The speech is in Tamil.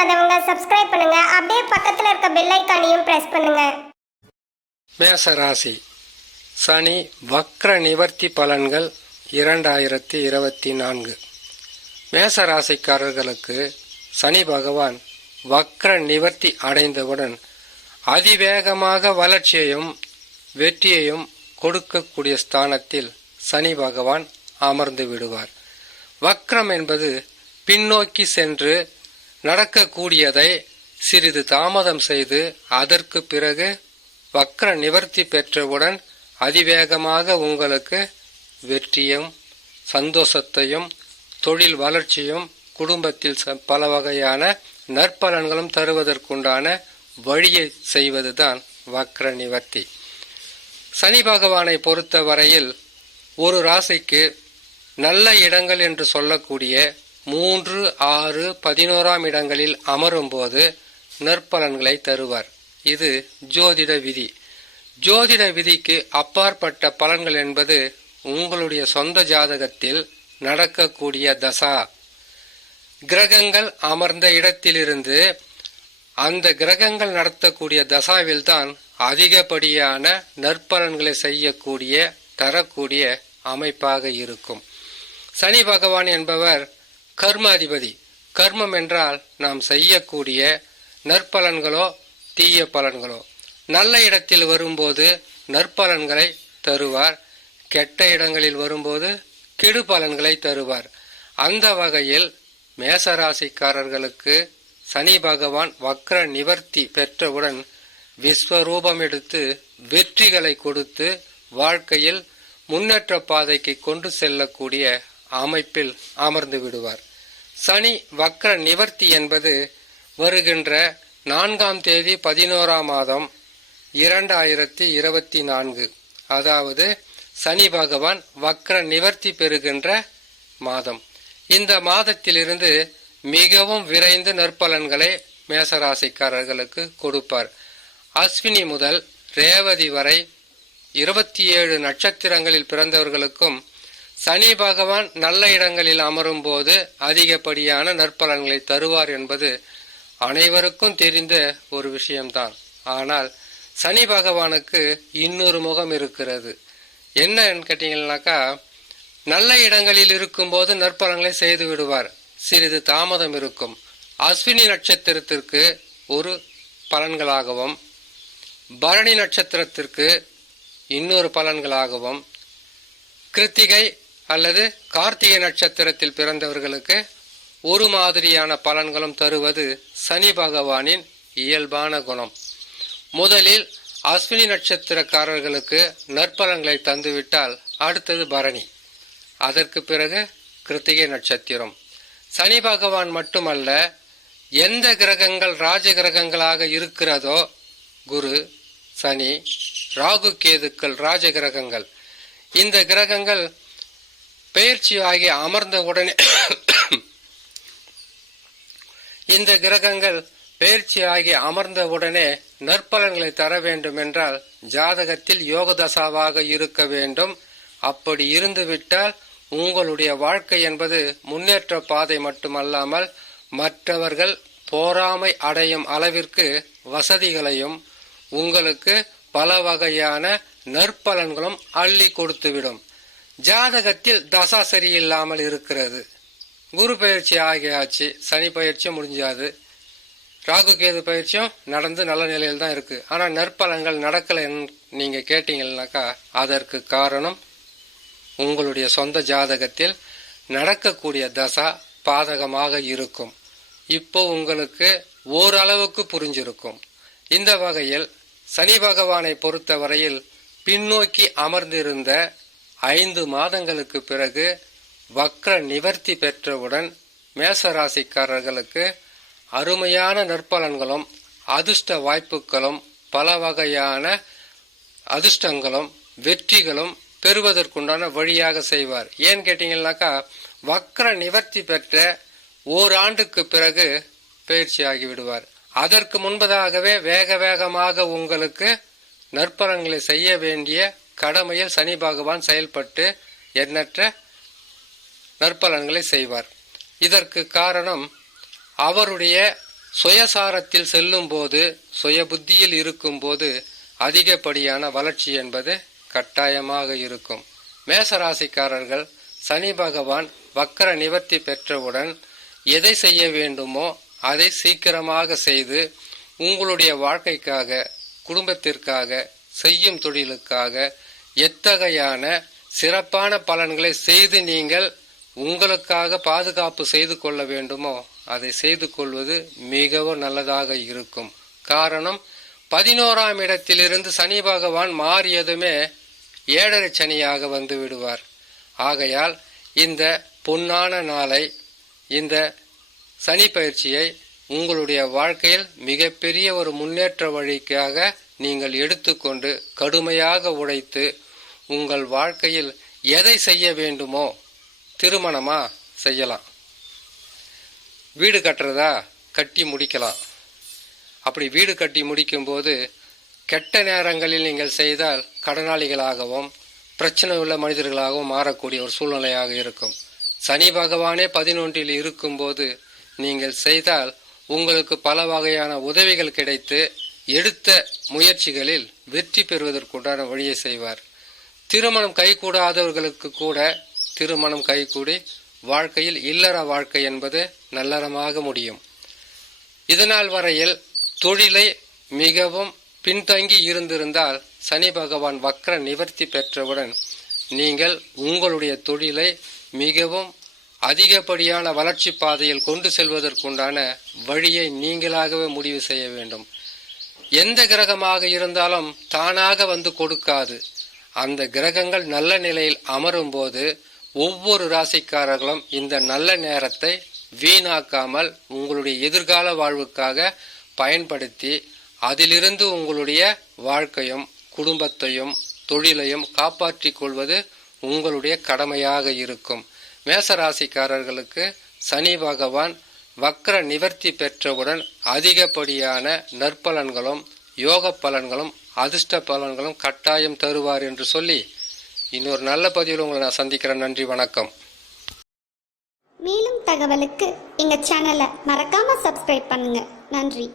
பண்ணாதவங்க சப்ஸ்கிரைப் பண்ணுங்க. அப்படியே பக்கத்துல இருக்க பெல் ஐகானையும் பிரஸ் பண்ணுங்க. மேச ராசி சனி வக்ர நிவர்த்தி பலன்கள் 2024. மேச ராசிக்காரர்களுக்கு சனி பகவான் வக்ர நிவர்த்தி அடைந்தவுடன் அதிவேகமாக வளர்ச்சியையும் வெற்றியையும் கொடுக்கக்கூடிய ஸ்தானத்தில் சனி பகவான் அமர்ந்து விடுவார். வக்ரம் என்பது பின்னோக்கி சென்று நடக்கக்கூடியதை சிறிது தாமதம் செய்து அதற்கு பிறகு வக்ர நிவர்த்தி பெற்றவுடன் அதிவேகமாக உங்களுக்கு வெற்றியும் சந்தோஷத்தையும் தொழில் வளர்ச்சியும் குடும்பத்தில் பல வகையான நற்பலன்களும் தருவதற்குண்டான வழியை செய்வதுதான் வக்ர நிவர்த்தி. சனி பகவானை பொறுத்த வரையில் ஒரு ராசிக்கு நல்ல இடங்கள் என்று சொல்லக்கூடிய 3, 6, 11ஆம் இடங்களில் அமரும்போது நற்பலன்களை தருவார். இது ஜோதிட விதி. ஜோதிட விதிக்கு அப்பாற்பட்ட பலன்கள் என்பது உங்களுடைய சொந்த ஜாதகத்தில் நடக்கக்கூடிய தசா, கிரகங்கள் அமர்ந்த இடத்திலிருந்து அந்த கிரகங்கள் நடத்தக்கூடிய தசாவில்தான் அதிகப்படியான நற்பலன்களை செய்யக்கூடிய தரக்கூடிய அமைப்பாக இருக்கும். சனி பகவான் என்பவர் கர்மாதிபதி. கர்மம் என்றால் நாம் செய்யக்கூடிய நற்பலன்களோ தீய பலன்களோ. நல்ல இடத்தில் வரும்போது நற்பலன்களை தருவார், கெட்ட இடங்களில் வரும்போது கெடு பலன்களை தருவார். அந்த வகையில் மேசராசிக்காரர்களுக்கு சனி பகவான் வக்ர நிவர்த்தி பெற்றவுடன் விஸ்வரூபம் எடுத்து வெற்றிகளை கொடுத்து வாழ்க்கையில் முன்னேற்ற பாதைக்கு கொண்டு செல்லக்கூடிய அமைப்பில் அமர்ந்து விடுவார். சனி வக்ர நிவர்த்தி என்பது வருகின்ற 4ஆம் தேதி 11ஆம் மாதம் 2024, அதாவது சனி பகவான் வக்ர நிவர்த்தி பெறுகின்ற மாதம். இந்த மாதத்திலிருந்து மிகவும் விரைந்து நற்பலன்களை மேசராசிக்காரர்களுக்கு கொடுப்பார். அஸ்வினி முதல் ரேவதி வரை 27 நட்சத்திரங்களில் பிறந்தவர்களுக்கும் சனி பகவான் நல்ல இடங்களில் அமரும் போது அதிகப்படியான நற்பலன்களை தருவார் என்பது அனைவருக்கும் தெரிந்த ஒரு விஷயம்தான். ஆனால் சனி பகவானுக்கு இன்னொரு முகம் இருக்கிறது. என்னன்னு கேட்டீங்கன்னாக்கா, நல்ல இடங்களில் இருக்கும்போது நற்பலன்களை செய்து விடுவார், சிறிது தாமதம் இருக்கும். அஸ்வினி நட்சத்திரத்திற்கு ஒரு பலன்களாகவும் பரணி நட்சத்திரத்திற்கு இன்னொரு பலன்களாகவும் கிருத்திகை அல்லது கார்த்திகை நட்சத்திரத்தில் பிறந்தவர்களுக்கு ஒரு மாதிரியான பலன்களும் தருவது சனி பகவானின் இயல்பான குணம். முதலில் அஸ்வினி நட்சத்திரக்காரர்களுக்கு நற்பலன்களை தந்துவிட்டால் அடுத்தது பரணி, அதற்கு பிறகு கிருத்திகை நட்சத்திரம். சனி பகவான் மட்டுமல்ல, எந்த கிரகங்கள் ராஜ கிரகங்களாக இருக்கிறதோ, குரு, சனி, ராகு, கேதுக்கள் ராஜ கிரகங்கள், இந்த கிரகங்கள் பெயர்ச்சியாகி அமர்ந்த உடனே இந்த கிரகங்கள் பெயர்ச்சியாகி அமர்ந்த உடனே நற்பலன்களை தர வேண்டும் என்றால் ஜாதகத்தில் யோகதசாவாக இருக்க வேண்டும். அப்படி இருந்துவிட்டால் உங்களுடைய வாழ்க்கை என்பது முன்னேற்ற பாதை மட்டுமல்லாமல் மற்றவர்கள் போராமை அடையும் அளவிற்கு வசதிகளையும் உங்களுக்கு பல வகையான நற்பலன்களும் அள்ளி கொடுத்துவிடும். ஜாதகத்தில் தசா சரியில்லாமல் இருக்கிறது, குரு பயிற்சி ஆகியாச்சு, சனி பயிற்சியும் முடிஞ்சாது, ராகு கேது பயிற்சியும் நடந்து நல்ல நிலையில் தான் இருக்கு, ஆனால் நற்பலன்கள் நடக்கலைன்னு நீங்க கேட்டீங்கன்னாக்கா அதற்கு காரணம் உங்களுடைய சொந்த ஜாதகத்தில் நடக்கக்கூடிய தசா பாதகமாக இருக்கும். இப்போ உங்களுக்கு ஓரளவுக்கு புரிஞ்சிருக்கும். இந்த வகையில் சனி பகவானை பொறுத்தவரையில் பின்னோக்கி அமர்ந்திருந்த 5 மாதங்களுக்கு பிறகு வக்ர நிவர்த்தி பெற்றவுடன் மேசராசிக்காரர்களுக்கு அருமையான நற்பலன்களும் அதிர்ஷ்ட வாய்ப்புகளும் பல வகையான அதிர்ஷ்டங்களும் வெற்றிகளும் பெறுவதற்குண்டான வழியாக செய்வார். ஏன்னு கேட்டீங்கன்னாக்கா, வக்ர நிவர்த்தி பெற்ற ஓராண்டுக்கு பிறகு பயிற்சியாகி விடுவார். அதற்கு முன்பதாகவே வேக வேகமாக உங்களுக்கு நற்பலன்களை செய்ய வேண்டிய கடமையில் சனி பகவான் செயல்பட்டு எண்ணற்ற நற்பலன்களை செய்வார். இதற்கு காரணம் அவருடைய சுயசாரத்தில் செல்லும்போது, சுய புத்தியில் இருக்கும்போது அதிகப்படியான வளர்ச்சி என்பது கட்டாயமாக இருக்கும். மேசராசிக்காரர்கள் சனி பகவான் வக்கர நிவர்த்தி பெற்றவுடன் எதை செய்ய வேண்டுமோ அதை சீக்கிரமாக செய்து உங்களுடைய வாழ்க்கைக்காக, குடும்பத்திற்காக, செய்யும் தொழிலுக்காக எத்தகையான சிறப்பான பலன்களை செய்து நீங்கள் உங்களுக்காக பாதுகாப்பு செய்து கொள்ள வேண்டுமோ அதை செய்து கொள்வது மிகவும் நல்லதாக இருக்கும். காரணம், 11ஆம் இடத்திலிருந்து சனி பகவான் மாறியதுமே 7.5 சனியாக வந்து விடுவார். ஆகையால் இந்த பொன்னான நாளை, இந்த சனி பயிற்சியை உங்களுடைய வாழ்க்கையில் மிகப்பெரிய ஒரு முன்னேற்ற வழிக்காக நீங்கள் எடுத்துக்கொண்டு கடுமையாக உழைத்து உங்கள் வாழ்க்கையில் எதை செய்ய வேண்டுமோ, திருமணமா செய்யலாம், வீடு கட்டுறதா கட்டி முடிக்கலாம். அப்படி வீடு கட்டி முடிக்கும்போது கெட்ட நேரங்களில் நீங்கள் செய்தால் கடனாளிகளாகவும் பிரச்சனை உள்ள மனிதர்களாகவும் மாறக்கூடிய ஒரு சூழ்நிலையாக இருக்கும். சனி பகவானே 11இல் இருக்கும்போது நீங்கள் செய்தால் உங்களுக்கு பல வகையான உதவிகள் கிடைத்து எடுத்த முயற்சிகளில் வெற்றி பெறுவதற்குண்டான வழியை செய்வார். திருமணம் கைகூடாதவர்களுக்கு கூட திருமணம் கைகூடி வாழ்க்கையில் இல்லற வாழ்க்கை என்பது நல்லறமாக முடியும். இதனால் வரையில் தொழிலை மிகவும் பின்தங்கி இருந்திருந்தால் சனி பகவான் வக்ர நிவர்த்தி பெற்றவுடன் நீங்கள் உங்களுடைய தொழிலை மிகவும் அதிகப்படியான வளர்ச்சி பாதையில் கொண்டு செல்வதற்குண்டான வழியை நீங்களாகவே முடிவு செய்ய வேண்டும். எந்த கிரகமாக இருந்தாலும் தானாக வந்து கொடுக்காது. அந்த கிரகங்கள் நல்ல நிலையில் அமரும் போது ஒவ்வொரு ராசிக்காரர்களும் இந்த நல்ல நேரத்தை வீணாக்காமல் உங்களுடைய எதிர்கால வாழ்வுக்காக பயன்படுத்தி அதிலிருந்து உங்களுடைய வாழ்க்கையும் குடும்பத்தையும் தொழிலையும் காப்பாற்றிக் கொள்வது உங்களுடைய கடமையாக இருக்கும். மேசராசிக்காரர்களுக்கு சனி பகவான் வக்ர நிவர்த்தி பெற்றவுடன் அதிகப்படியான நற்பலன்களும் யோக பலன்களும் அதிர்ஷ்ட பலன்களும் கட்டாயம் தருவார் என்று சொல்லி இன்னொரு நல்ல பதிவில் உங்களை நான் சந்திக்கிறேன். நன்றி, வணக்கம். மேலும் தகவலுக்கு எங்க சேனலை மறக்காம சப்ஸ்கிரைப் பண்ணுங்க. நன்றி.